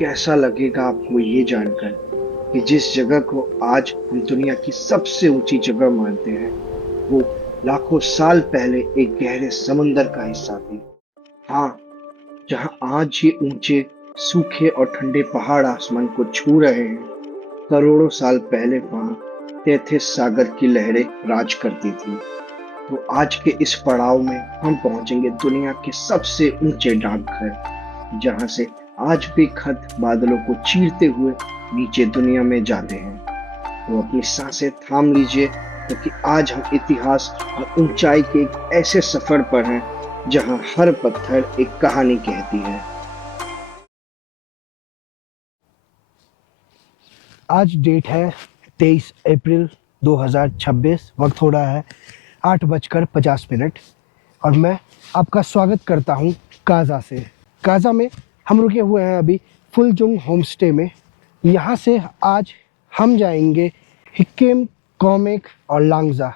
कैसा लगेगा आपको ये जानकर कि जिस जगह को आज हम दुनिया की सबसे ऊंची जगह मानते हैं, वो लाखों साल पहले एक गहरे समंदर का हिस्सा थी। हाँ, जहाँ आज ये ऊंचे, सूखे और ठंडे पहाड़ आसमान को छू रहे हैं, करोड़ों साल पहले वहां तैथिस सागर की लहरें राज करती थी। तो आज के इस पड़ाव में हम पहुंचेंगे दुनिया के सबसे ऊंचे डाकघर, जहां से आज भी खत बादलों को चीरते हुए नीचे दुनिया में जाते हैं। तो अपनी सांसें थाम लीजिए, क्योंकि आज हम इतिहास और ऊंचाई के एक ऐसे सफर पर हैं जहां हर पत्थर एक कहानी कहती है। आज डेट है 23 अप्रैल 2026। वक्त हो रहा है 8:50 और मैं आपका स्वागत करता हूं काजा से। काजा में हम रुके हुए हैं अभी फुलजुंग होम स्टे में। यहाँ से आज हम जाएंगे हिक्किम, कॉमेक और लांगजा।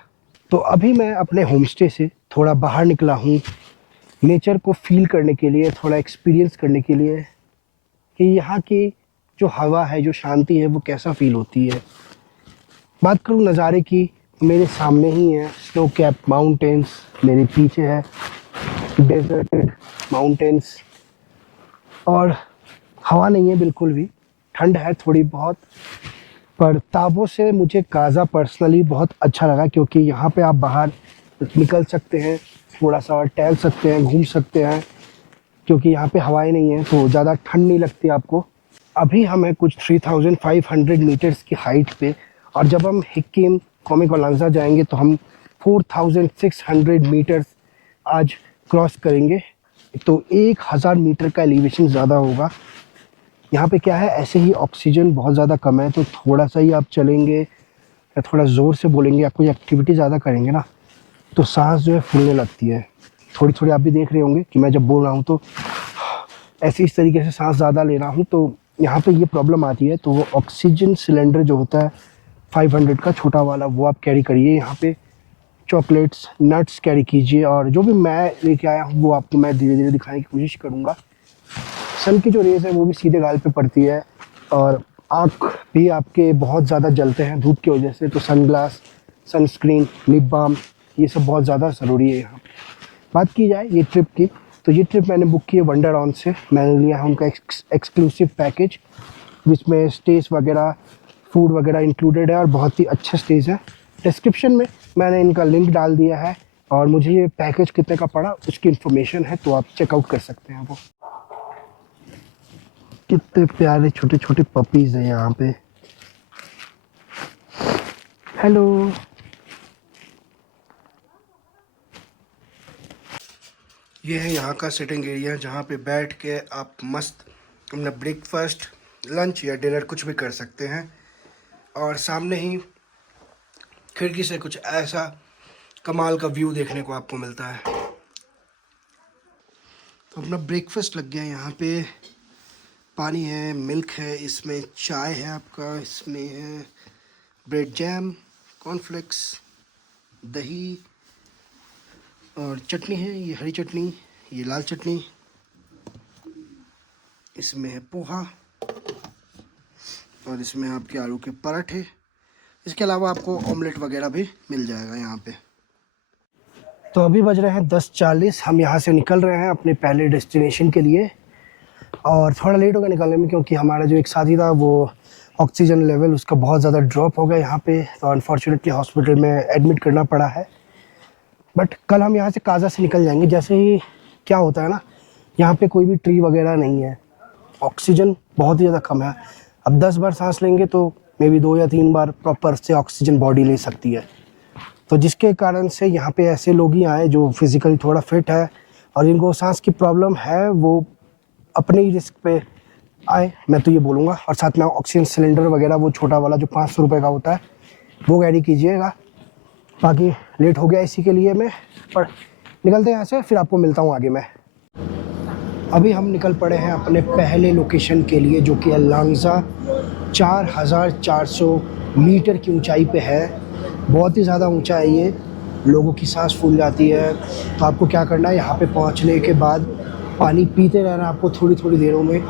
तो अभी मैं अपने होम स्टे से थोड़ा बाहर निकला हूँ नेचर को फील करने के लिए, थोड़ा एक्सपीरियंस करने के लिए कि यहाँ की जो हवा है, जो शांति है, वो कैसा फील होती है। बात करूँ नज़ारे की, मेरे सामने ही है स्नो कैप माउंटेन्स, मेरे पीछे है डेजर्टेड माउंटेन्स और हवा नहीं है बिल्कुल भी, ठंड है थोड़ी बहुत। पर ताबों से मुझे काजा पर्सनली बहुत अच्छा लगा, क्योंकि यहाँ पे आप बाहर निकल सकते हैं, थोड़ा सा टहल सकते हैं, घूम सकते हैं, क्योंकि यहाँ पे हवाएं नहीं है तो ज़्यादा ठंड नहीं लगती आपको। अभी हम हैं कुछ 3500 मीटर्स की हाइट पे, और जब हम हिक्किम, कॉमेक और लांगजा जाएंगे तो हम 4600 मीटर्स आज क्रॉस करेंगे। तो 1000 मीटर का एलिवेशन ज़्यादा होगा। यहाँ पे क्या है, ऐसे ही ऑक्सीजन बहुत ज़्यादा कम है, तो थोड़ा सा ही आप चलेंगे या थोड़ा ज़ोर से बोलेंगे या कोई एक्टिविटी ज़्यादा करेंगे ना, तो सांस जो है फूलने लगती है। थोड़ी थोड़ी आप भी देख रहे होंगे कि मैं जब बोल रहा हूँ तो ऐसे इस तरीके से सांस ज़्यादा ले रहा हूँ, तो यहाँ पे ये प्रॉब्लम आती है। तो वो ऑक्सीजन सिलेंडर जो होता है 500 का छोटा वाला, वो आप कैरी करिए। यहाँ पे चॉकलेट्स, नट्स कैरी कीजिए, और जो भी मैं लेके आया हूँ वो आपको मैं धीरे धीरे दिखाने की कोशिश करूँगा। सन की जो रेज़ है वो भी सीधे गाल पे पड़ती है, और आँख भी आपके बहुत ज़्यादा जलते हैं धूप की वजह से। तो सनग्लास, सनस्क्रीन, लिप बाम, ये सब बहुत ज़्यादा ज़रूरी है यहाँ। बात की जाए ये ट्रिप की, तो ये ट्रिप मैंने बुक की है वंडर ऑन से। मैंने लिया है उनका एक्सक्लूसिव पैकेज, जिसमें स्टेज वगैरह, फूड वगैरह इंक्लूडेड है, और बहुत ही अच्छा स्टेज है। डिस्क्रिप्शन में मैंने इनका लिंक डाल दिया है, और मुझे ये पैकेज कितने का पड़ा उसकी इन्फॉर्मेशन है, तो आप चेकआउट कर सकते हैं। वो कितने प्यारे छोटे छोटे पपीज़ हैं यहाँ पे। हेलो। ये है यहाँ का सिटिंग एरिया, जहाँ पे बैठ के आप मस्त अपना ब्रेकफास्ट, लंच या डिनर कुछ भी कर सकते हैं। और सामने ही खिड़की से कुछ ऐसा कमाल का व्यू देखने को आपको मिलता है। तो अपना ब्रेकफास्ट लग गया। यहाँ पे पानी है, मिल्क है, इसमें चाय है आपका, इसमें है ब्रेड जैम, कॉर्नफ्लेक्स, दही और चटनी है। ये हरी चटनी, ये लाल चटनी, इसमें है पोहा, और इसमें आपके आलू के पराठे। इसके अलावा आपको ऑमलेट वगैरह भी मिल जाएगा यहाँ पे। तो अभी बज रहे हैं 10:40। हम यहाँ से निकल रहे हैं अपने पहले डेस्टिनेशन के लिए, और थोड़ा लेट हो गया निकलने में, क्योंकि हमारा जो एक साथी था वो ऑक्सीजन लेवल उसका बहुत ज़्यादा ड्रॉप हो गया यहाँ पे, तो अनफॉर्चुनेटली हॉस्पिटल में एडमिट करना पड़ा है। बट कल हम यहाँ से काजा से निकल जाएंगे। जैसे ही क्या होता है ना, यहाँ पे कोई भी ट्री वगैरह नहीं है, ऑक्सीजन बहुत ही ज़्यादा कम है। अब 10 बार सांस लेंगे तो मे बी 2 या 3 बार प्रॉपर से ऑक्सीजन बॉडी ले सकती है। तो जिसके कारण से यहाँ पे ऐसे लोग ही आए जो फिज़िकली थोड़ा फिट है और जिनको सांस की प्रॉब्लम है, वो अपने ही रिस्क पे आए, मैं तो ये बोलूँगा। और साथ में ऑक्सीजन सिलेंडर वगैरह वो छोटा वाला जो 500 रुपये का होता है वो कैरी कीजिएगा। बाकी लेट हो गया इसी के लिए मैं, पर निकलते हैं यहाँ से, फिर आपको मिलता हूँ आगे मैं। अभी हम निकल पड़े हैं अपने पहले लोकेशन के लिए, जो कि लांगजा 4400 मीटर की ऊंचाई पे है। बहुत ही ज़्यादा ऊंचा है ये, लोगों की सांस फूल जाती है। तो आपको क्या करना है, यहाँ पे पहुँचने के बाद पानी पीते रहना आपको थोड़ी थोड़ी देरों में।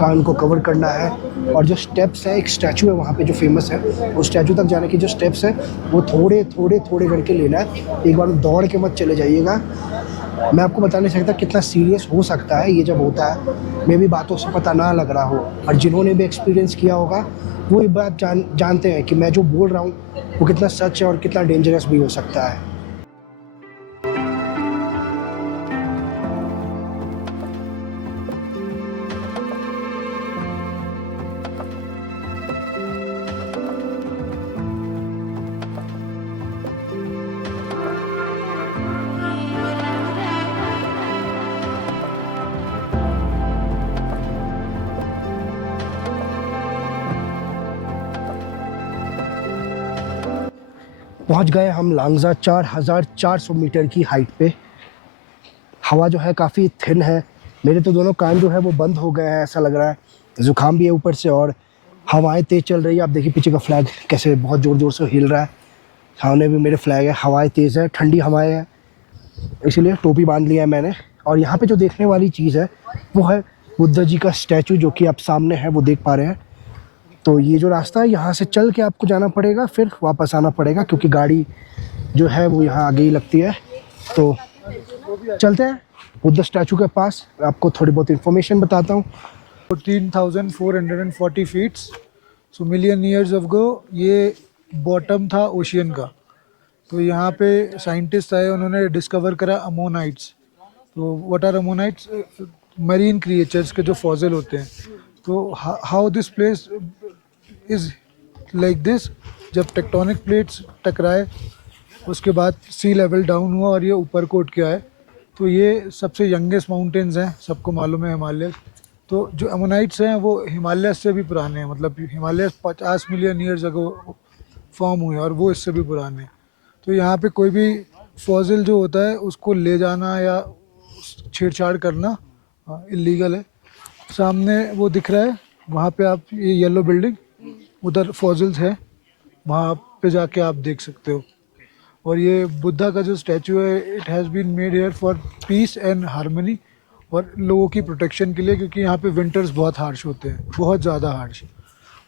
कान को कवर करना है। और जो स्टेप्स है, एक स्टैचू है वहाँ पे जो फेमस है, उस स्टैचू तक जाने के जो स्टेप्स है वो थोड़े थोड़े थोड़े करके लेना है, एक बार दौड़ के मत चले जाइएगा। मैं आपको बता नहीं सकता कितना सीरियस हो सकता है ये जब होता है, मे भी बातों से पता ना लग रहा हो, और जिन्होंने भी एक्सपीरियंस किया होगा वो ये बात जानते हैं कि मैं जो बोल रहा हूँ वो कितना सच है और कितना डेंजरस भी हो सकता है। पहुंच गए हम लांगजा 4400 मीटर की हाइट पे। हवा जो है काफ़ी थिन है, मेरे तो दोनों कान जो है वो बंद हो गए हैं, ऐसा लग रहा है। ज़ुकाम भी है ऊपर से और हवाएं तेज़ चल रही है। आप देखिए पीछे का फ्लैग कैसे बहुत ज़ोर ज़ोर से हिल रहा है, सामने भी मेरे फ्लैग है। हवाएं तेज़ है, ठंडी हवाएं हैं, इसीलिए टोपी बांध लिया है मैंने। और यहाँ पे जो देखने वाली चीज़ है वो है बुद्ध जी का स्टैचू, जो कि आप सामने है वो देख पा रहे हैं। तो ये जो रास्ता है यहाँ से चल के आपको जाना पड़ेगा, फिर वापस आना पड़ेगा, क्योंकि गाड़ी जो है वो यहाँ आगे ही लगती है। तो चलते हैं बुद्ध स्टैचू के पास, आपको थोड़ी बहुत इन्फॉर्मेशन बताता हूँ। 14,440 फीट्स, सो मिलियन ईयर्स अगो ये बॉटम था ओशियन का। तो यहाँ पे साइंटिस्ट आए, उन्होंने डिस्कवर करा अमोनाइट्स। तो व्हाट आर अमोनाइट्स? मरीन क्रिएचर्स के जो फॉसिल होते हैं। तो how this place is like this, जब टेक्टोनिक प्लेट्स टकराए उसके बाद सी लेवल डाउन हुआ और ये ऊपर को उठ के आए। तो ये सबसे यंगेस्ट माउंटेन्स हैं, सबको मालूम है हिमालय। तो जो अमोनाइट्स हैं वो हिमालय से भी पुराने हैं, मतलब Himalaya 50 million years ago form हुए और वो इससे भी पुराने हैं। तो यहाँ पे कोई भी फॉसिल जो होता है उसको ले जाना या छेड़छाड़ करना इलीगल है। सामने वो दिख रहा है, वहाँ पे आप ये येलो बिल्डिंग, उधर फॉसिल्स है, वहाँ पे जाके आप देख सकते हो। और ये बुद्धा का जो स्टैचू है, it has been made here for peace and harmony, और लोगों की प्रोटेक्शन के लिए, क्योंकि यहाँ पे विंटर्स बहुत हार्श होते हैं, बहुत ज़्यादा हार्श।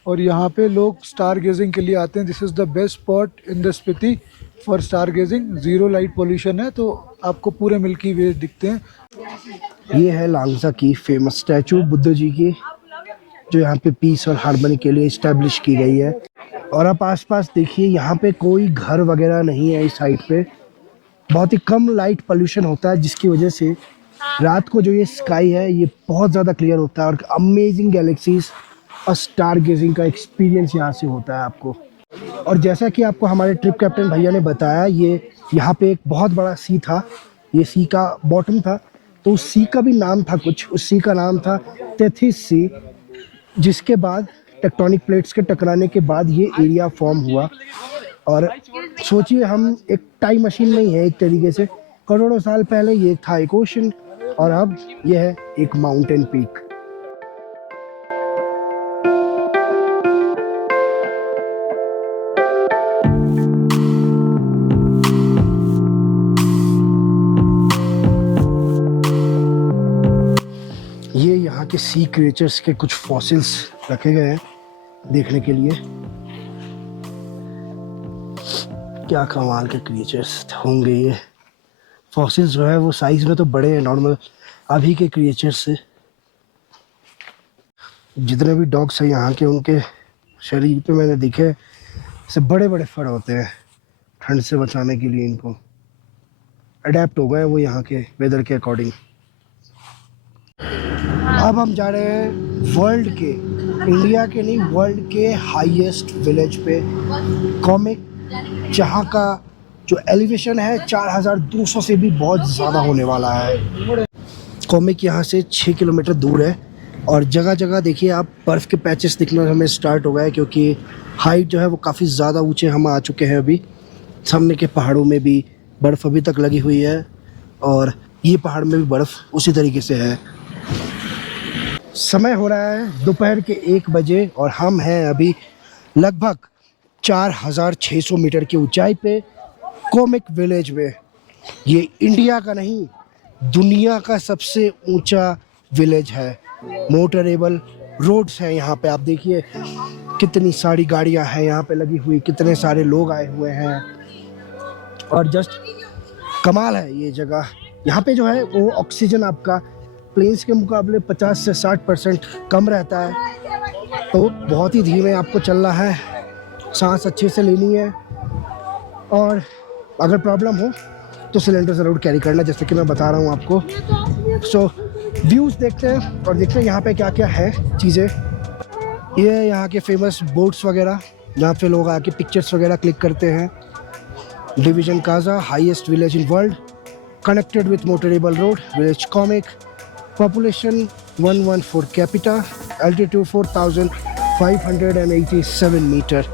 और यहाँ पे लोग स्टार गेजिंग के लिए आते हैं। This is the best spot in the Spiti for star gazing. Zero light pollution है, तो आपको पूरे मिल्की वे दिखते हैं। ये है लांगजा की फेमस स्टैचू बुद्ध जी की, जो यहाँ पे पीस और हार्मनी के लिए इस्टेब्लिश की गई है। और आप आसपास देखिए, यहाँ पे कोई घर वगैरह नहीं है इस साइड पे, बहुत ही कम लाइट पोल्यूशन होता है, जिसकी वजह से रात को जो ये स्काई है ये बहुत ज़्यादा क्लियर होता है और अमेजिंग गैलेक्सीज और स्टार गेजिंग का एक्सपीरियंस यहाँ से होता है आपको। और जैसा कि आपको हमारे ट्रिप कैप्टन भैया ने बताया, ये यहाँ पे एक बहुत बड़ा सी था, ये सी का बॉटम था, तो उस सी का भी नाम था कुछ, उस सी का नाम था तेथिस सी, जिसके बाद टेक्टोनिक प्लेट्स के टकराने के बाद ये एरिया फॉर्म हुआ। और सोचिए, हम एक टाइम मशीन में ही है एक तरीके से, करोड़ों साल पहले ये था एक ओशन और अब ये है एक माउंटेन पीक। ये यहाँ के सी क्रिएचर्स के कुछ फॉसिल्स रखे गए हैं देखने के लिए। क्या कमाल के क्रिएचर्स होंगे ये। फॉसिल्स जो है वो साइज में तो बड़े हैं नॉर्मल अभी के क्रिएचर्स से। जितने भी डॉग्स हैं यहाँ के, उनके शरीर पे मैंने देखे से बड़े बड़े फर होते हैं, ठंड से बचाने के लिए इनको अडेप्ट हो गए वो यहाँ के वेदर के अकॉर्डिंग। अब हम जा रहे हैं वर्ल्ड के, इंडिया के नहीं, वर्ल्ड के हाईएस्ट विलेज पे, कॉमिक, जहाँ का जो एलिवेशन है 4200 से भी बहुत ज़्यादा होने वाला है। कॉमिक यहाँ से 6 किलोमीटर दूर है और जगह जगह देखिए आप बर्फ़ के पैचेस दिखना हमें स्टार्ट हो गए, क्योंकि हाइट जो है वो काफ़ी ज़्यादा ऊंचे हम आ चुके हैं। अभी सामने के पहाड़ों में भी बर्फ़ अभी तक लगी हुई है और ये पहाड़ में भी बर्फ़ उसी तरीके से है। समय हो रहा है दोपहर के 1 बजे और हम हैं अभी लगभग 4600 मीटर की ऊंचाई पे कॉमिक विलेज में। ये इंडिया का नहीं, दुनिया का सबसे ऊंचा विलेज है, मोटरेबल रोड्स हैं यहाँ पे। आप देखिए कितनी सारी गाड़ियाँ हैं यहाँ पे लगी हुई, कितने सारे लोग आए हुए हैं, और जस्ट कमाल है ये जगह। यहाँ पे जो है वो ऑक्सीजन आपका प्लेन्स के मुकाबले 50 से 60% कम रहता है, तो बहुत ही धीमे आपको चलना है, सांस अच्छे से लेनी है, और अगर प्रॉब्लम हो तो सिलेंडर ज़रूर कैरी करना, जैसे कि मैं बता रहा हूँ आपको। सो व्यूज़ देखते हैं और देखते हैं यहाँ पे क्या क्या है चीज़ें। ये यहाँ के फेमस बोट्स वगैरह जहाँ पे लोग आके पिक्चर्स वगैरह क्लिक करते हैं। Division Kaza, highest village in world, connected with motorable road, village Komic, population 114 capita, altitude 4587 metre.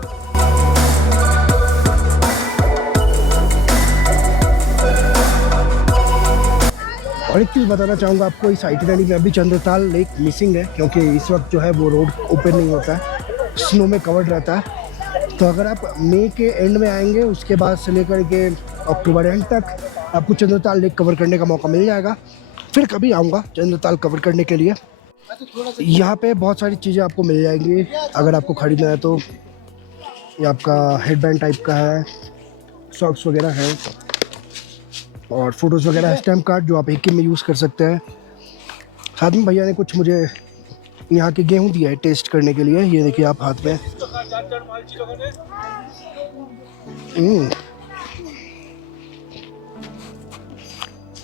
और एक चीज़ बताना चाहूँगा आपको, इस आइटिनरी में अभी चंद्रताल लेक मिसिंग है, क्योंकि इस वक्त जो है वो रोड ओपन नहीं होता है, स्नो में कवर्ड रहता है। तो अगर आप मई के एंड में आएंगे, उसके बाद से लेकर के अक्टूबर एंड तक आपको चंद्रताल लेक कवर करने का मौका मिल जाएगा। फिर कभी आऊँगा चंद्रताल कवर करने के लिए। यहाँ पे बहुत सारी चीज़ें आपको मिल जाएंगी अगर आपको खरीदना है तो। ये आपका हेडबैंड टाइप का है, सॉक्स वगैरह है, और फोटोज़ वगैरह है, स्टैम्प कार्ड जो आप हिक्किम में यूज़ कर सकते हैं। साथ में भैया ने कुछ मुझे यहाँ के गेहूँ दिया है टेस्ट करने के लिए, ये देखिए आप हाथ में।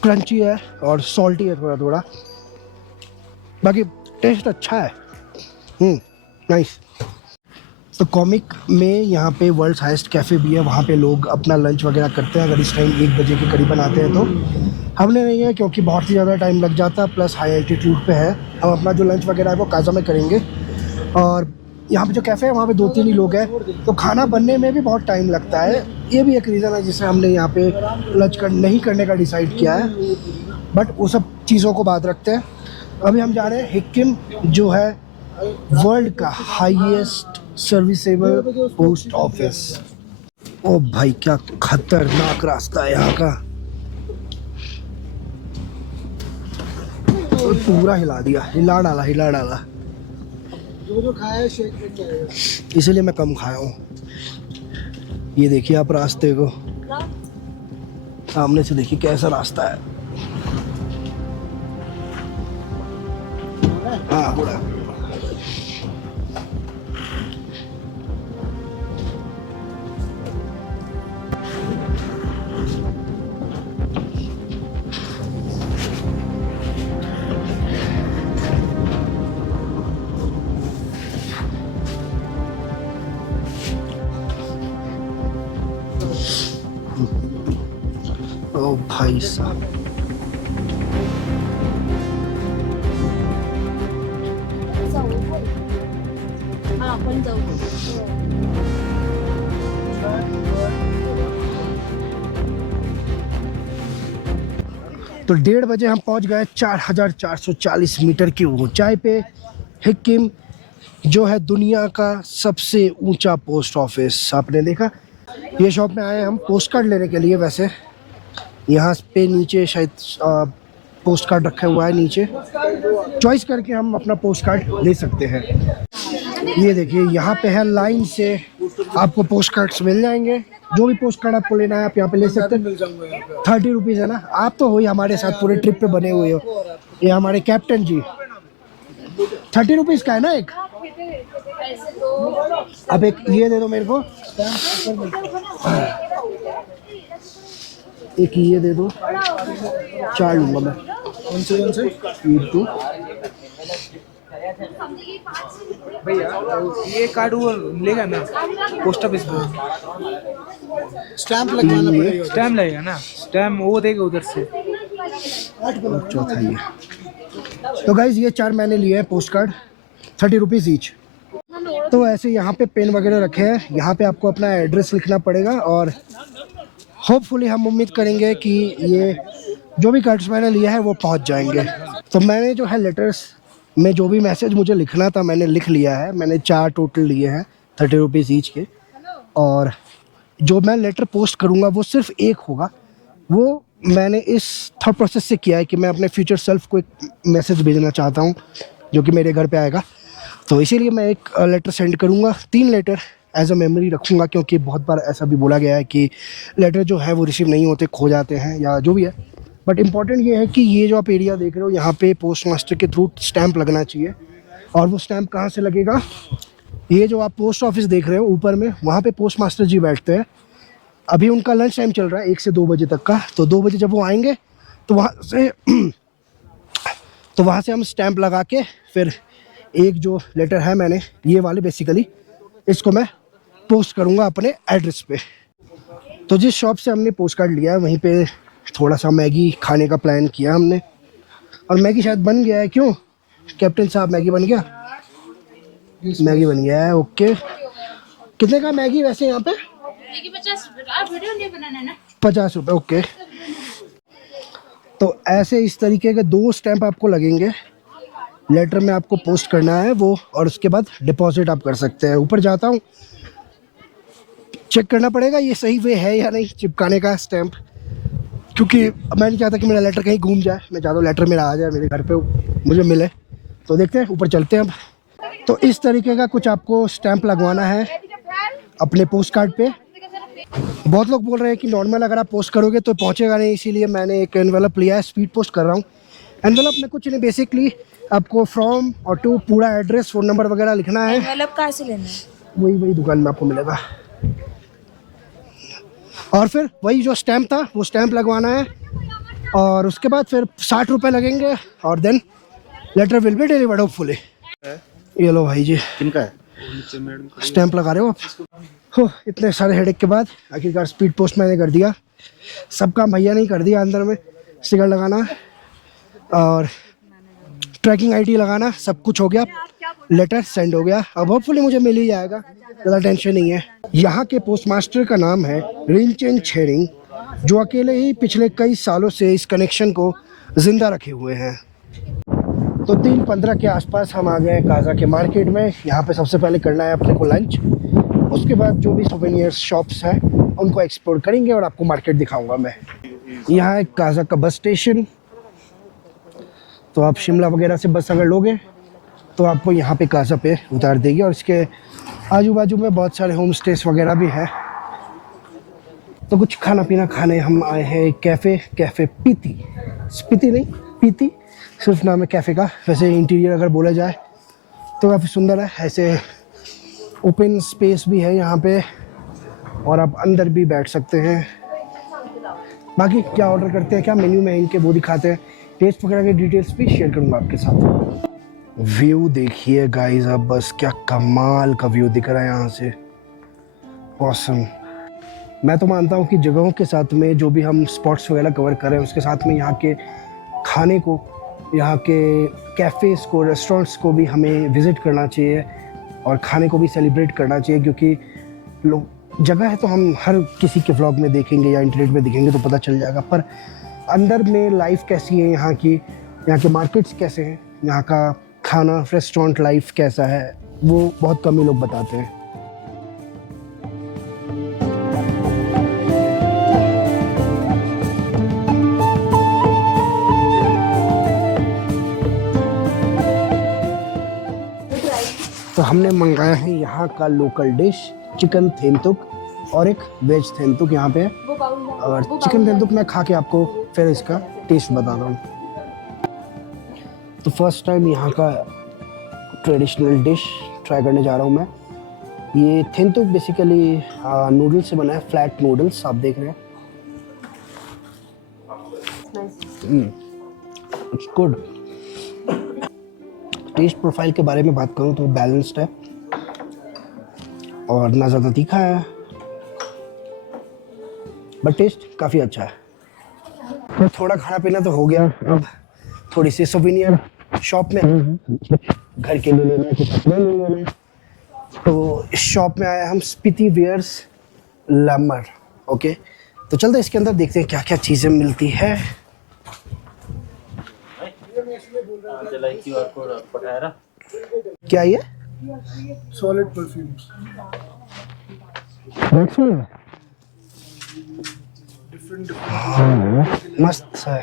क्रंची है और सॉल्टी है थोड़ा थोड़ा, बाकी टेस्ट अच्छा है। नाइस। तो कॉमिक में यहाँ पे वर्ल्ड्स हाईएस्ट कैफ़े भी है, वहाँ पे लोग अपना लंच वगैरह करते हैं। अगर इस टाइम 1 बजे के करीबन आते हैं तो। हमने नहीं है क्योंकि बहुत ही ज़्यादा टाइम लग जाता, प्लस हाई एल्टीट्यूड पे है। हम अपना जो लंच वगैरह है वो काजा में करेंगे, और यहाँ पे जो कैफ़े है वहाँ पे 2-3 ही लोग हैं, तो खाना बनने में भी बहुत टाइम लगता है। ये भी एक रीज़न है जिससे हमने यहाँ पे लंच नहीं करने का डिसाइड किया है, बट वो सब चीज़ों को बात रखते हैं। अभी हम जा रहे हैं हिक्किम, जो है वर्ल्ड का हाईएस्ट सर्विसेबल पोस्ट ऑफिस। ओ भाई क्या खतरनाक रास्ता है यहाँ का, तो पूरा हिला दिया, हिला डाला। जो खाया शेक करके आएगा, इसलिए मैं कम खाया हूँ। ये देखिए आप रास्ते को, सामने से देखिए कैसा रास्ता है। हाँ पूरा। ओ भाई साहब, तो 1:30 बजे हम पहुंच गए 4440 मीटर की ऊंचाई पे। हिक्किम जो है दुनिया का सबसे ऊंचा पोस्ट ऑफिस। आपने देखा, ये शॉप में आए हम पोस्ट कार्ड लेने के लिए। वैसे यहाँ पे नीचे शायद पोस्ट कार्ड रखा हुआ है, नीचे चॉइस करके हम अपना पोस्ट कार्ड ले सकते हैं। ये देखिए यहाँ पे है, लाइन से आपको पोस्ट कार्ड्स मिल जाएंगे। जो भी पोस्ट कार्ड आपको लेना है आप यहाँ पे ले सकते हैं। 30 रुपीज़ है ना। आप तो हो ही हमारे साथ पूरे ट्रिप पे बने हुए हो, ये हमारे कैप्टन जी। 30 रुपीज़ का है ना एक। अब एक ये दे दो मेरे को, एक ये दे दो, 4 लूँगा मैं। कौन से ये तो भैया ये कार्ड वो मिलेगा ना पोस्ट ऑफिस में, स्टैम्प लगवाना पड़ेगा। स्टैम्प लगेगा ना, स्टैम्प वो देगा उधर से। चौथा ये। तो गाइज ये 4 मैंने लिए हैं पोस्ट कार्ड, 30 रुपीज़ ईच। तो ऐसे यहाँ पे पेन वगैरह रखे हैं, यहाँ पे आपको अपना एड्रेस लिखना पड़ेगा, और होपफुली हम उम्मीद करेंगे कि ये जो भी कार्ड्स मैंने लिए हैं वो पहुँच जाएंगे। तो मैंने जो है लेटर्स में जो भी मैसेज मुझे लिखना था मैंने लिख लिया है। मैंने 4 टोटल लिए हैं 30 रुपीज़ ईच के, और जो मैं लेटर पोस्ट करूँगा वो सिर्फ एक होगा। वो मैंने इस थॉट प्रोसेस से किया है कि मैं अपने फ्यूचर सेल्फ को एक मैसेज भेजना चाहता हूँ जो कि मेरे घर पे आएगा। तो इसीलिए मैं एक लेटर सेंड करूँगा, 3 लेटर एज अ मेमोरी रखूँगा, क्योंकि बहुत बार ऐसा भी बोला गया है कि लेटर जो है वो रिसीव नहीं होते, खो जाते हैं या जो भी है। बट इम्पॉर्टेंट ये है कि ये जो आप एरिया देख रहे हो यहाँ पे पोस्ट मास्टर के थ्रू स्टैंप लगना चाहिए। और वो स्टैंप कहाँ से लगेगा, ये जो आप पोस्ट ऑफिस देख रहे हो ऊपर में, वहाँ पे पोस्ट मास्टर जी बैठते हैं। अभी उनका लंच टाइम चल रहा है 1 से 2 बजे तक का, तो 2 बजे जब वो आएंगे तो वहाँ से हम स्टैंप लगा के फिर एक जो लेटर है मैंने ये वाले बेसिकली इसको मैं पोस्ट करूँगा अपने एड्रेस पे। तो जिस शॉप से हमने पोस्ट कार्ड लिया है वहीं पे थोड़ा सा मैगी खाने का प्लान किया हमने, और मैगी शायद बन गया है। क्यों कैप्टन साहब, मैगी बन गया? मैगी बन गया है, ओके। कितने का मैगी वैसे यहाँ पे? 50 रुपए। आप वीडियो नहीं बनाना है ना? 50 रुपये, ओके। तो ऐसे इस तरीके के 2 स्टैंप आपको लगेंगे, लेटर में आपको पोस्ट करना है वो, और उसके बाद डिपॉजिट आप कर सकते हैं। ऊपर जाता हूँ, चेक करना पड़ेगा ये सही वे है या नहीं चिपकाने का स्टैंप, क्योंकि मैं नहीं चाहता कि मेरा लेटर कहीं घूम जाए। मैं चाहता हूँ लेटर मेरा आ जाए, मेरे घर पे मुझे मिले। तो देखते हैं, ऊपर चलते हैं अब। तो इस तरीके का कुछ आपको स्टैंप लगवाना है अपने पोस्ट कार्ड पे। बहुत लोग बोल रहे हैं कि नॉर्मल अगर आप पोस्ट करोगे तो पहुंचेगा नहीं, इसीलिए मैंने एक एनवेलप लिया है, स्पीड पोस्ट कर रहा हूँ। एनवेलप में कुछ नहीं, बेसिकली आपको फ्रॉम और टू पूरा एड्रेस, फ़ोन नंबर वगैरह लिखना है। एनवेलप कहाँ से लेना है? वही दुकान में आपको मिलेगा। और फिर वही जो स्टैंप था वो स्टैंप लगवाना है, और उसके बाद फिर 60 रुपये लगेंगे, और then letter will be delivered hopefully. ये लो भाई जी, किनका है? स्टैंप लगा रहे हो आप? हो, इतने सारे हेडेक के बाद आखिरकार स्पीड पोस्ट मैंने कर दिया। सब काम भैया ने कर दिया, अंदर में स्टिकर लगाना और ट्रैकिंग आईडी लगाना, सब कुछ हो गया। लेटर सेंड हो गया, अब होपफुली मुझे मिल ही जाएगा, ज़्यादा टेंशन नहीं है। यहाँ के पोस्ट मास्टर का नाम है रिनचेन छेरिंग, जो अकेले ही पिछले कई सालों से इस कनेक्शन को ज़िंदा रखे हुए हैं। तो 3:15 के आसपास हम आ गए काजा के मार्केट में। यहाँ पे सबसे पहले करना है अपने को लंच, उसके बाद जो भी सोवेनियर्स शॉप्स हैं उनको एक्सप्लोर करेंगे और आपको मार्केट दिखाऊंगा मैं। यहाँ है काजा का बस स्टेशन, तो आप शिमला वगैरह से बस अगर लोगे तो आपको यहाँ पे काजा पे उतार देगी, और इसके आजू बाजू में बहुत सारे होम स्टेज वगैरह भी हैं। तो कुछ खाना पीना खाने हम आए हैं कैफ़े पीती, स्पीति नहीं पीती सिर्फ नाम है कैफ़े का। वैसे इंटीरियर अगर बोला जाए तो काफ़ी सुंदर है, ऐसे ओपन स्पेस भी है यहाँ पे, और आप अंदर भी बैठ सकते हैं। बाकी क्या ऑर्डर करते हैं, क्या मेन्यू में इनके वो दिखाते हैं, टेस्ट वगैरह के डिटेल्स भी शेयर करूँगा आपके साथ। व्यू देखिए गाइस, अब बस क्या कमाल का व्यू दिख रहा है यहाँ से, ऑसम। मैं तो मानता हूँ कि जगहों के साथ में जो भी हम स्पॉट्स वगैरह कवर कर रहे हैं उसके साथ में यहाँ के खाने को, यहाँ के कैफ़ेज़ को, रेस्टोरेंट्स को भी हमें विज़िट करना चाहिए और खाने को भी सेलिब्रेट करना चाहिए, क्योंकि लोग जगह है तो हम हर किसी के व्लॉग में देखेंगे या इंटरनेट में देखेंगे तो पता चल जाएगा, पर अंदर में लाइफ कैसी है यहाँ की, यहाँ के मार्केट्स कैसे हैं, यहाँ का खाना रेस्टोरेंट लाइफ कैसा है, वो बहुत कम ही लोग बताते हैं। तो हमने मंगाया है यहाँ का लोकल डिश चिकन थेंतुक और एक वेज थेंतुक यहाँ पे है। और चिकन थेंतुक मैं खा के आपको फिर इसका टेस्ट बताता हूँ। तो फर्स्ट टाइम यहाँ का ट्रेडिशनल डिश ट्राई करने जा रहा हूँ मैं। ये थेंतुक बेसिकली नूडल्स से बना है, फ्लैट नूडल्स आप देख रहे हैं। It's good. टेस्ट प्रोफाइल के बारे में बात करूँ तो बैलेंस्ड है और ना ज़्यादा तीखा है, बट टेस्ट काफ़ी अच्छा है। तो थोड़ा खाना पीना तो हो गया, अब थोड़ी सी सोवेनियर शॉप में घर के लिए लेना है, कुछ अपने लिए लेना है। तो इस शॉप में आए हम, स्पीति वेयर्स लमर। ओके, तो चलते इसके अंदर देखते हैं क्या क्या चीज़ें मिलती है। क्या ये सॉलिड परफ्यूम्स, डिफरेंट मस्त है।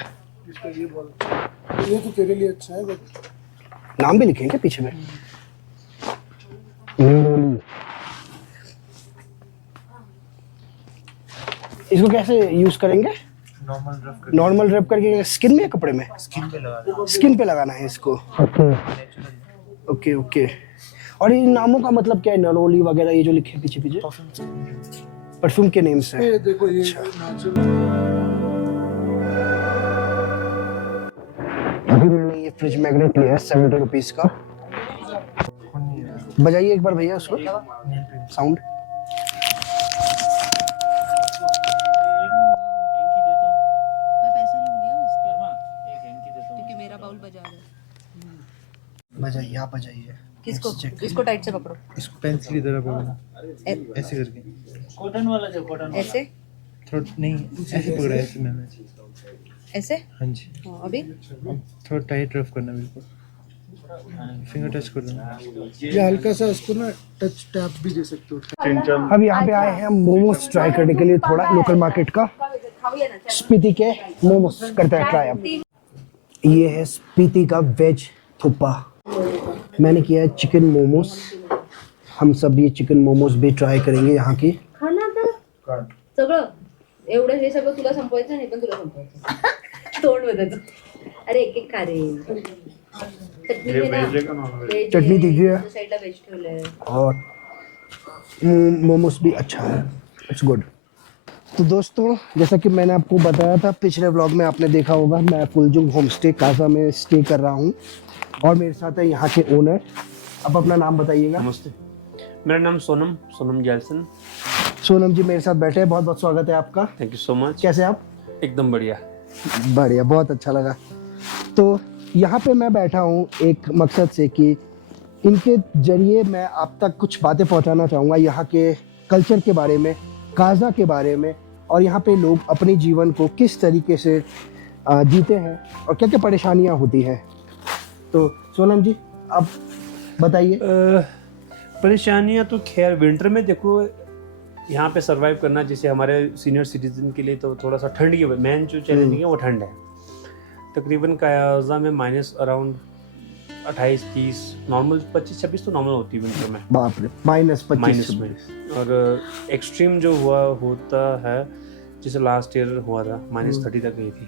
इसका ये तो तेरे लिए अच्छा है, बट नाम भी लिखेंगे पीछे में। नरोली। इसको कैसे यूज करेंगे? नॉर्मल रब करके स्किन में या कपड़े में? स्किन पे लगाना है इसको। Okay okay. और इन नामों का मतलब क्या है, नरोली वगैरह ये जो लिखे पीछे पीछे? परफ्यूम के नेम से। ये देखो ये नेचुरल। अभी मैंने ये फ्रिज मैग्नेट लिया है 70 रुपीज का। बजाइए एक बार भैया उसको साउंड। मैं पैसे लूंगी उसके क्योंकि मेरा बाउल बजा रहा है। बजाइए, आप बजाइए। किसको? Check। इसको टाइट से पकड़ो। इसको पेंसिल की तरह पकड़ना, ऐसे करके। ऐसे थोड़ा नहीं, ऐसे पकड़ा, ऐसे मैंने। ऐसे। हाँ जी। हाँ, अभी अब थोड़ा टाइट रफ करना, बिल्कुल फिंगर टच कर देना। ये हल्का सा इसको ना टच टैप भी दे सकते हो। अब यहाँ पे आए हैं हम मोमोज ट्राई करने के लिए, थोड़ा लोकल मार्केट का स्पीति के मोमोज करते हैं ट्राई। अब ये है स्पीति का वेज थुप्पा। मैंने किया है चिकन मोमोज। हम सब ये चिकन मोमोज भी ट्राई करेंगे यहाँ की। खाना तर सगळं एवढं हे सगळं तुला संपवायचं नाही, पण तुला संपवायचं तोंड बदल। अरे एक एक खा रे। चटणी दे ना। चटणी दीजिए। साइडला वेज ठेवलंय। और मोमोज भी अच्छा है, इट्स गुड। तो दोस्तों, जैसा कि मैंने आपको बताया था पिछले व्लॉग में, आपने देखा होगा, मैं फुलजुंग होम स्टे काजा में स्टे कर रहा हूँ और मेरे साथ है यहाँ के ओनर। अब अपना नाम बताइएगा। नमस्ते, मेरा नाम सोनम जैल्सन। सोनम जी मेरे साथ बैठे हैं, बहुत बहुत स्वागत है आपका। Thank you so much. कैसे आप? एकदम बढ़िया। बढ़िया, बहुत अच्छा लगा। तो यहाँ पे मैं बैठा हूँ एक मकसद से कि इनके जरिए मैं आप तक कुछ बातें पहुँचाना चाहूँगा यहाँ के कल्चर के बारे में, काजा के बारे में, और यहाँ पे लोग अपने जीवन को किस तरीके से जीते हैं और क्या क्या परेशानियाँ होती हैं। तो सोनम जी आप बताइए। परेशानियाँ तो खैर विंटर में देखो यहाँ पे सरवाइव करना, जैसे हमारे सीनियर सिटीजन के लिए तो थोड़ा सा ठंड की मेन जो चैलेंजिंग है वो ठंड है। तकरीबन काजा में माइनस अराउंड 28-30, नॉर्मल 25-26 तो नॉर्मल होती है विंटर में। बाप रे, -25 में। और एक्सट्रीम जो होता है, जैसे लास्ट ईयर हुआ था -30 तक गई थी,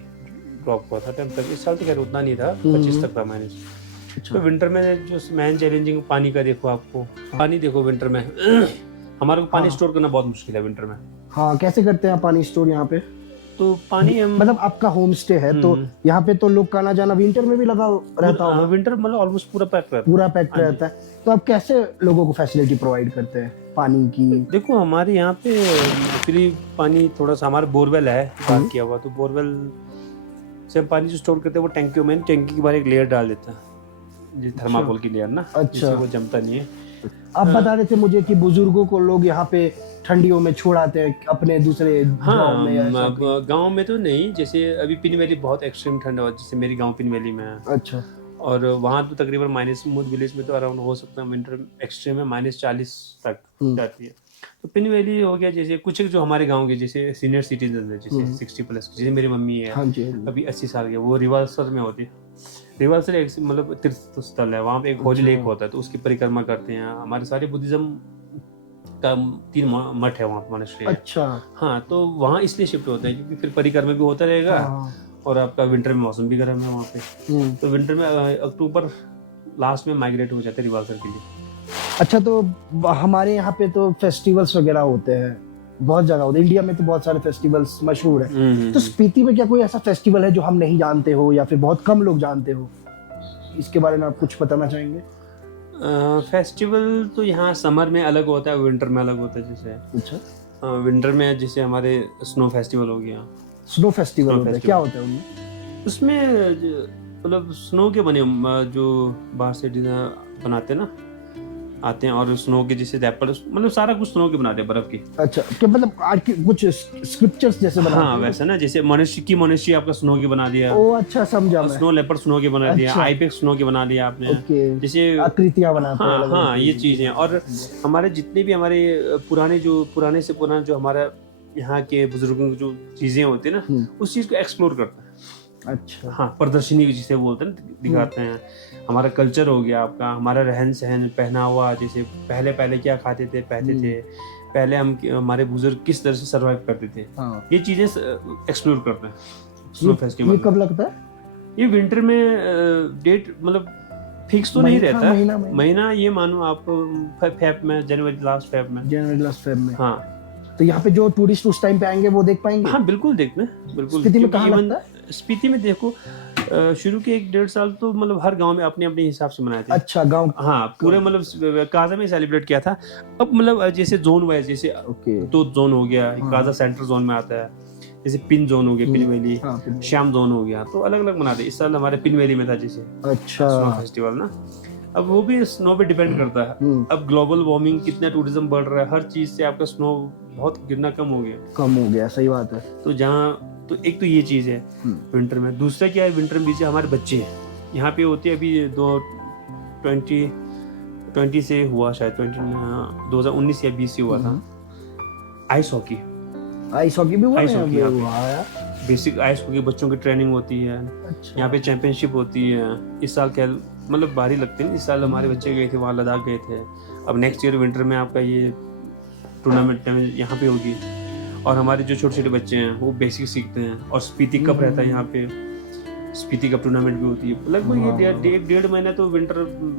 ड्रॉप हुआ था टेम्परेचर। इस साल तो खैर उतना नहीं था, 25 तक था माइनस। तो विंटर में जो मेन चैलेंजिंग पानी का देखो, आपको पानी देखो विंटर में हमारे को पानी स्टोर करना बहुत मुश्किल है विंटर में। हाँ, कैसे करते हैं आप पानी स्टोर यहाँ पे? तो पानी हम मतलब आपका होम स्टे है तो यहाँ पे तो लोग का आना जाना विंटर में भी लगा रहता होगा। विंटर मतलब ऑलमोस्ट पूरा पैक रहता है। पूरा पैक रहता है। तो आप कैसे लोगों को फैसिलिटी प्रोवाइड करते हैं पानी की? देखो हमारे यहाँ पे फ्री पानी, थोड़ा सा हमारा बोरवेल है बात किया हुआ, तो बोरवेल से हम पानी जो स्टोर करते हैं वो टैंकियों में, टैंकी के बाहर एक लेयर डाल देता है, जो थर्माकोल की लेयर ना, जिससे वो जमता नहीं है। आप बता रहे थे मुझे कि बुजुर्गों को लोग यहाँ पे ठंडियों में छोड़ाते हैं अपने दूसरे गांव में। गांव में तो नहीं, जैसे अभी पिन वैली बहुत एक्सट्रीम ठंड है, जैसे मेरी गांव पिन वैली में है। अच्छा। और वहाँ तो तकरीबन माइनस, मुद विलेज में तो अराउंड हो सकता है विंटर एक्सट्रीम में -40 तक जाती है। तो पिन वैली हो गया, जैसे कुछ जो हमारे गांव के जैसे सीनियर सिटीजन है, जैसे 60+, जैसे मेरी मम्मी है अभी 80 साल के, वो रिवाल्सर में होती है। रिवाल्सर एक मतलब तीर्थ स्थल है, वहाँ पे एक होली लेक होता है, तो उसकी परिक्रमा करते हैं। हमारे सारे बुद्धिज्म का 3 मठ है वहाँ पे, मोनेस्ट्री है। अच्छा। हाँ, तो वहाँ इसलिए शिफ्ट होते हैं क्योंकि फिर परिक्रमा भी होता रहेगा और आपका विंटर में मौसम भी गर्म है वहाँ पे। तो विंटर में अक्टूबर लास्ट में माइग्रेट हो जाते हैं रिवाल्सर के लिए। अच्छा, तो हमारे यहाँ पे तो फेस्टिवल्स वगैरह होते हैं, बहुत जगह होते हैं, इंडिया में तो बहुत सारे फेस्टिवल्स मशहूर है। तो स्पीति में क्या कोई ऐसा फेस्टिवल है जो हम नहीं जानते हो या फिर बहुत कम लोग जानते हो? इसके बारे में आप कुछ बताना चाहेंगे? फेस्टिवल तो यहाँ समर में अलग होता है, विंटर में अलग होता है। जैसे अच्छा, विंटर में जैसे हमारे स्नो फेस्टिवल हो गया। स्नो फेस्टिवल होता है, क्या होता है उनमें? उसमें मतलब स्नो के बने जो बाहर से बनाते हैं ना, आते हैं, और स्नो के जैसे रैपर, मतलब सारा कुछ स्नो के बनाते हैं, बर्फ की। अच्छा, कि मतलब कुछ स्क्रिप्चर्स जैसे बनाते हैं? हाँ, वैसे ना, जैसे मोनेस्ट्री आपका स्नो के बना दिया। ओ अच्छा, समझा मैं। स्नो लेपर्ड स्नो के बना दिया, आइपेक्स स्नो के बना दिया आपने। जैसे आकृतियां बनाते हैं। हाँ, ये चीजें। और हमारे जितने भी हमारे पुराने से पुराना जो हमारा यहाँ के बुजुर्गों की जो चीजें होती है ना, उस चीज को एक्सप्लोर करता है। अच्छा। हाँ, प्रदर्शनी जिसे बोलते हैं, दिखाते हैं। हमारा कल्चर हो गया आपका, हमारा रहन सहन, पहनावा, जैसे पहले पहले क्या खाते थे, पहनते थे, पहले हमारे बुजुर्ग किस तरह से सरवाइव करते थे, हाँ। ये चीजें एक्सप्लोर करते हैं स्नो ये फेस्टिवल। कब लगता है? ये विंटर में डेट मतलब फिक्स तो नहीं रहता है। महीना ये मानो आप फेब में, जनवरी लास्ट फेब में। जनवरी लास्ट फेब में। हाँ। तो यहाँ पे जो टूरिस्ट उस टाइम पे आएंगे वो देख पाएंगे? हाँ बिल्कुल, देखते हैं बिल्कुल। स्पीति में क्योंकि कहाँ even लगता स्पीति में देखो, शुरू के 1-1.5 साल तो मतलब हर गांव में अपने अपने हिसाब से मनाए थे। अच्छा, गांव। हाँ, पूरे मतलब काजा में सेलिब्रेट किया था। अब मतलब जैसे जोन वाइज, जैसे तो जोन हो गया, काजा सेंटर जोन में आता है, जैसे पिन जोन हो गया, पिन वैली, श्याम जोन हो गया, तो अलग अलग मनाते। इस साल हमारे पिन वैली में था जैसे अच्छा स्नो फेस्टिवल ना। अब वो भी स्नो पे डिपेंड करता है। अब ग्लोबल वार्मिंग, कितना टूरिज्म बढ़ रहा है, हर चीज से आपका स्नो बहुत गिरना कम हो गया। सही बात है। तो जहाँ तो एक तो ये चीज है विंटर में। दूसरा क्या है, विंटर में जैसे हमारे बच्चे हैं यहाँ पे होते हैं, अभी 2020 से हुआ शायद, 2019 या 20 से हुआ था आइस हॉकी। आइस हॉकी भी हुआ है। बेसिक आइस हॉकी बच्चों की ट्रेनिंग होती है। अच्छा। यहाँ पे चैंपियनशिप होती है। इस साल क्या मतलब भारी लगते हैं। इस साल हमारे बच्चे गए थे वहाँ, लद्दाख गए थे। अब नेक्स्ट ईयर विंटर में आपका ये टूर्नामेंट यहाँ पे होगी। और हमारे जो छोटे छोटे बच्चे हैं वो बेसिक सीखते हैं। और स्पीति कप रहता है यहाँ पे, स्पीति कप टूर्नामेंट भी होती है। लगभग ये 1.5 महीना तो विंटर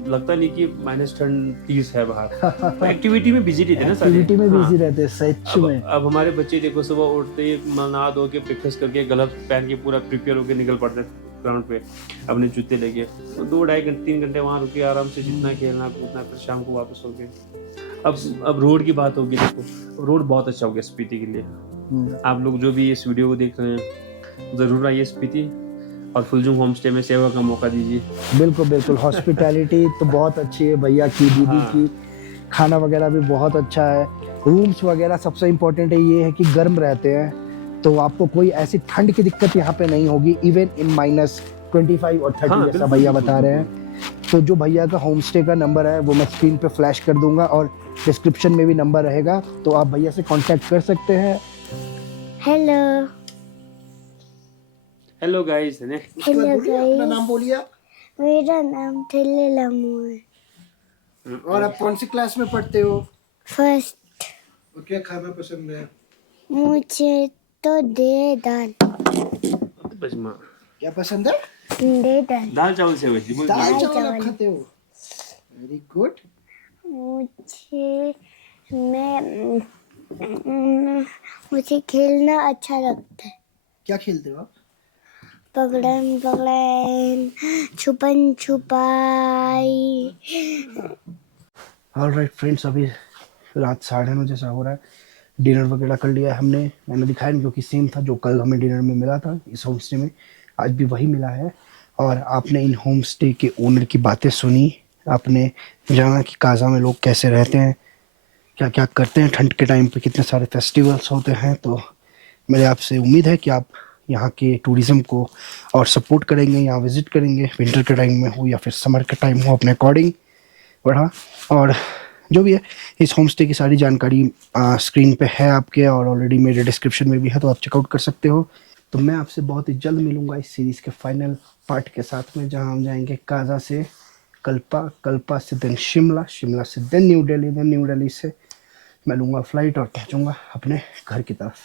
लगता नहीं कि -30 है बाहर। तो एक्टिविटी में बिजी रहते हैं ना सारे। एक्टिविटी में बिजी रहते हैं सच में। अब हमारे बच्चे देखो, सुबह उठते ही नहा धो के ब्रेकफास्ट करके ग्लव्स पहन के पूरा प्रिपेयर होकर निकल पड़ते हैं ग्राउंड पे अपने जूते लेके। तो 2-2.5-3 घंटे वहाँ रुके आराम से, जितना खेलना कूदना, फिर शाम को वापस हो गए। अब रोड की बात होगी, देखो रोड बहुत अच्छा हो गया स्पीति के लिए। आप लोग जो भी इस वीडियो को देख रहे हैं जरूर आइए स्पीति और फुलजूम होम स्टे में सेवा का मौका दीजिए। बिल्कुल बिल्कुल। हॉस्पिटैलिटी तो बहुत अच्छी है भैया की, दीदी की। खाना वगैरह भी बहुत अच्छा है। रूम्स वगैरह सबसे इम्पोर्टेंट है ये है कि गर्म रहते हैं, तो आपको कोई ऐसी ठंड की दिक्कत यहाँ पे नहीं होगी, इवन इन -25 और 30 जैसा भैया बता रहे हैं। तो जो भैया का होम स्टे का नंबर है वो मैं स्क्रीन पे फ्लैश कर दूंगा और डिस्क्रिप्शन में भी नंबर रहेगा, तो आप भैया से कांटेक्ट कर सकते हैं। Hello hello guys. अपना नाम बोलिए आप। मेरा नाम ठेले लामू है। और आप कौन सी क्लास में पढ़ते हो? फर्स्ट। और क्या खाना पसंद है? मुझे तो दे दाल। क्या पसंद है? दे दाल। दाल चावल से वैसे दाल चावल आप खाते हो? Very good. मुझे खेलना अच्छा लगता है। क्या खेलते हो आप? पकड़न पकड़न, छुपन छुपाई। ऑलराइट फ्रेंड्स, अभी रात 9:30 जैसा हो रहा है। डिनर वगैरह कर लिया है हमने। मैंने दिखाया नहीं क्योंकि सेम था जो कल हमें डिनर में मिला था इस होम स्टे में, आज भी वही मिला है। और आपने इन होम स्टे के ओनर की बातें सुनी, आपने जाना कि काजा में लोग कैसे रहते हैं, क्या क्या करते हैं ठंड के टाइम पे, कितने सारे फेस्टिवल्स होते हैं। तो मेरे आपसे उम्मीद है कि आप यहाँ के टूरिज़्म को और सपोर्ट करेंगे, यहाँ विज़िट करेंगे, विंटर के टाइम में हो या फिर समर के टाइम हो, अपने अकॉर्डिंग बढ़ा। और जो भी है, इस होम स्टे की सारी जानकारी स्क्रीन पे है आपके, और ऑलरेडी मेरे डिस्क्रिप्शन में भी है, तो आप चेकआउट कर सकते हो। तो मैं आपसे बहुत ही जल्द मिलूँगा इस सीरीज़ के फाइनल पार्ट के साथ में, जहाँ हम जाएंगे काजा से कल्पा, कल्पा से देन शिमला, शिमला से देन न्यू दिल्ली, देन न्यू दिल्ली से मैं लूँगा फ्लाइट और पहुँचूँगा अपने घर की तरफ।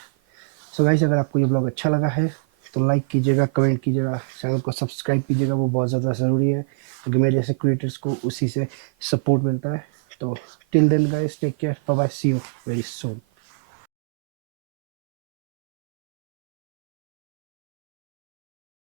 सो गाइस, अगर आपको ये ब्लॉग अच्छा लगा है तो लाइक कीजिएगा, कमेंट कीजिएगा, चैनल को सब्सक्राइब कीजिएगा, वो बहुत ज़्यादा ज़रूरी है क्योंकि मेरे जैसे क्रिएटर्स को उसी से सपोर्ट मिलता है। तो till then guys, take care, bye bye, see you very soon.